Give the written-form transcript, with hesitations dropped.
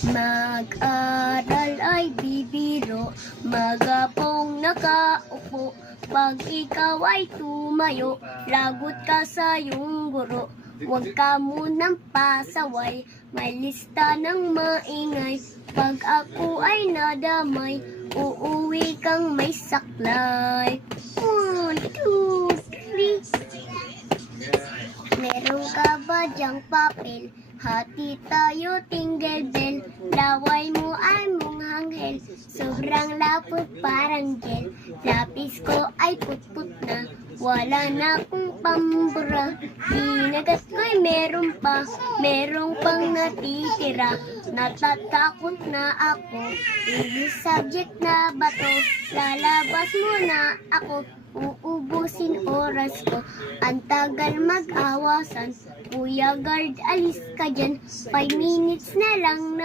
Mag-aral ay bibiro, magapong nakaupo. Pag ikaw ay tumayo, lagot ka sa iyong guro. Huwag ka munang pasaway, may lista ng maingay. Pag ako ay nadamay, uuwi kang may saklay. 1, 2, 3. Meron ka ba dyang papel? Hati tayo, tingle bell. Laway mo ay mong hanghel, sobrang lapot parang gel. Lapis ko ay putput na, wala na akong pambura. Ginagat ko'y meron pang natitira. Natatakot na ako, English subject na ba to? Lalabas mo na ako, uubusin oras ko. Ang tagal mag-awasan, Kuya Guard, alis ka dyan. 5 minutes na lang na